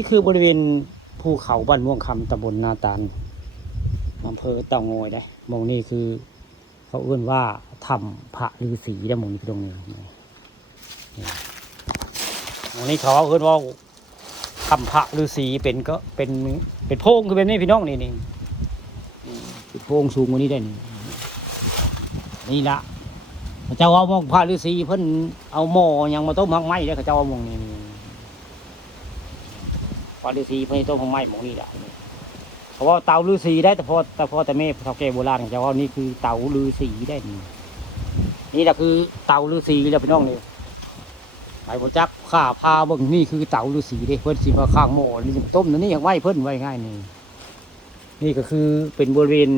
นี่คือบริเวณภูเขาบ้านม่วงคำตำบลนาตาลอำเภอเต่างอยได้มองนี่คือเขาเอื้นว่าถ้ำพระฤาษีได้มองนี่ตรงนี้มองนี่เขาเอื้นว่าถ้ำพระฤาษีเป็นก็เป็นโพรงคือเป็นนี่พี่น้องนี่เป็นโพรงสูงกว่านี้ได้นี่ละพระเจ้าเอามองพระฤาษีเพิ่นเอาหม้อยังมาต้มหักไม้ได้พระเจ้าเอามองนี่พระฤาษีเพิ่นต้มหักไม้มองนี่ละเพราะว่าเตาฤาษีได้แต่พอแต่แม่เฒ่าแก่โบราณเขาจะว่านี่คือเตาฤาษีได้นี่แหละคือเตาฤาษีแล้วพี่น้องนี่ไปบนจักข้าพาเบิ่งนี่คือเตาฤาษีเด้เพิ่นสิมาข้างหม้อนี่ต้มนี่ยังไว้เพิ่นไว้ง่ายนี่ก็คือเป็นบริเวณ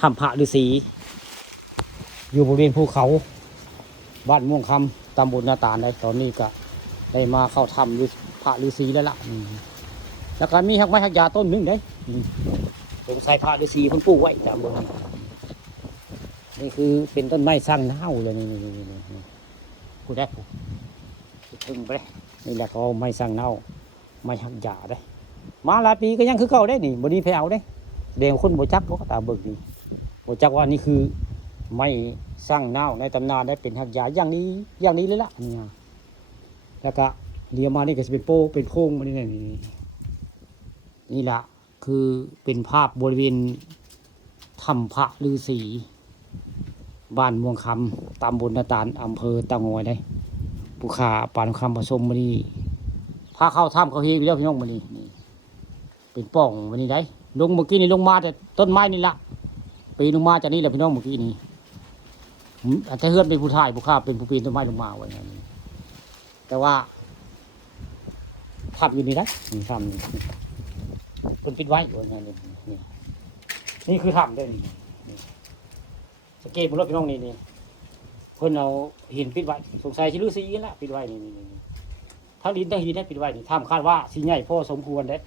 ถ้ำพระฤาษีอยู่บริเวณภูเขาบ้านม่วงคำตำบลนาตาลได้ตอนนี้ก็ได้มาเข้าถ้ำพระฤาษีแล้วล่ะแล้วก็มีหักไม้หักยาต้นหนึ่งเด้สงสัยพระฤาษีคนปลูกไว้ตามบนนี่คือเป็นต้นไม้สร้างเน่าเลยนี่พูดได้พูดถึงไปนี่แหละเขาไม้สร้างเน่าไม้หักยาได้มาหลายปีก็ยังคือเก่าได้นี่บนนี้ไปเอาได้เดี๋ยวคนโบจักเขาก็ตาเบิกนี่โบจักว่านี่คือไม้สร้างเน่าในตำนานได้เป็นหักยาอย่างนี้เลยล่ะนี่แล้วก็เลี้ยวมานี่ก็จะเป็นโป้เป็นโค้งมานี่นี่แหละคือเป็นภาพบริเวณถ้ำพระฤาษีบ้านม่วงคำตำบลนาตาลอำเภอเต่างอยได้ภูขาปานคำผสมมานี่พาเข้าถ้ำเขาเฮไปแล้วพี่น้องมานี่เป็นป่องมานี่ได้ลงเมื่อกี้นี่ลงมาแต่ต้นไม้นี่ละปีลงมาจากนี่แหละพี่น้องเมื่อกี้นี่อาจจะเฮือนเป็นผู้ถ่ายผู้ข้าเป็นผู้ปีนต้นไม้ลงมาไว้นี่แต่ว่าทำอยู่นี่นะทำคนปิดไว้อยู่นี่คือทำด้วยสเก็ตบนรถพี่น้องนี่เพิ่นเอาหินปิดไว้สงสัยชิลุซีกันละปิดไว้นี่ทั้งดินทั้งหินได้ปิดไว้นี่ทำคาดว่าสีใหญ่พอสมควรได้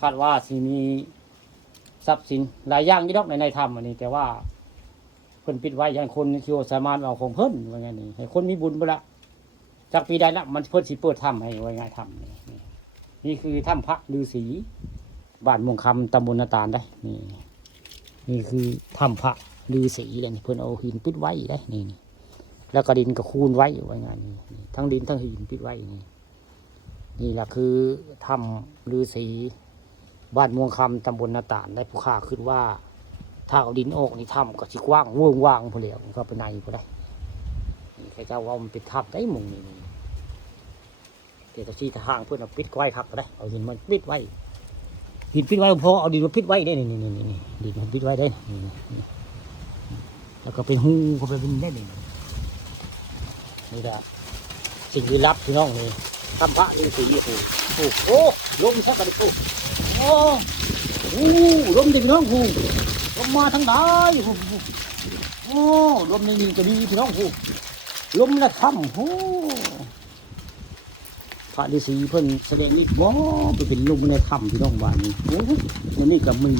คาดว่าสีมีทรัพย์สินหลายอย่างยี่ดอกในถ้ำอันนี้แต่ว่าเพิ่นปิดไว้ยังคนคิวสามารถเอาของเพิ่นว่าไงนี่ให้คนมีบุญบ่ละจากปีใดละมันเพิ่นสิเปิดถ้ำให้ไว้ง่ายถ้ำนี่คือถ้ำพระฤาษีบ้านม่วงคำตำบลนาตาลได้นี่คือถ้ำพระฤาษีเลยเพิ่นเอาหินปิดไว้ได้นี่แล้วก็ดินก็คูนไว้อยู่ไว้งานนี้ทั้งดินทั้งหินปิดไว้นี่แหละคือถ้ำฤาษีบ้านม่วงคำตำบลนาตาลได้ผู้ข่าขึ้นว่าถ้าเอาดินออกนี่ถ้ำก็สิกว้างเวิ้งว่างพอแล้วก็ไปในก็ได้ใครเจ้าว่ามันเป็นถ้ำได้มุงนี่เดี๋ยวชี้ทางเพื่อนเอาปิดไว้ครับก็ได้เอาหินมาปิดไว้หินปิดไว้พอเอาดินมาปิดไว้ได้นี่ดินมันปิดไว้ได้แล้วก็เป็นหูก็เป็นได้นี่แหละสิ่งลี้ลับพี่น้องนี่ถ้ำพระฤาษีโอ้ลมชักกระดิกโอ้ลมดิพี่น้องลมมาทั้งได้โอ้ลมนี่ก็ดีพี่น้องลมละถ้ำพระฤาษีเพิ่นแสดงนี่บ่เป็นลมในถ้ำพี่น้องบ้านนี่โอ้นี่กับมือ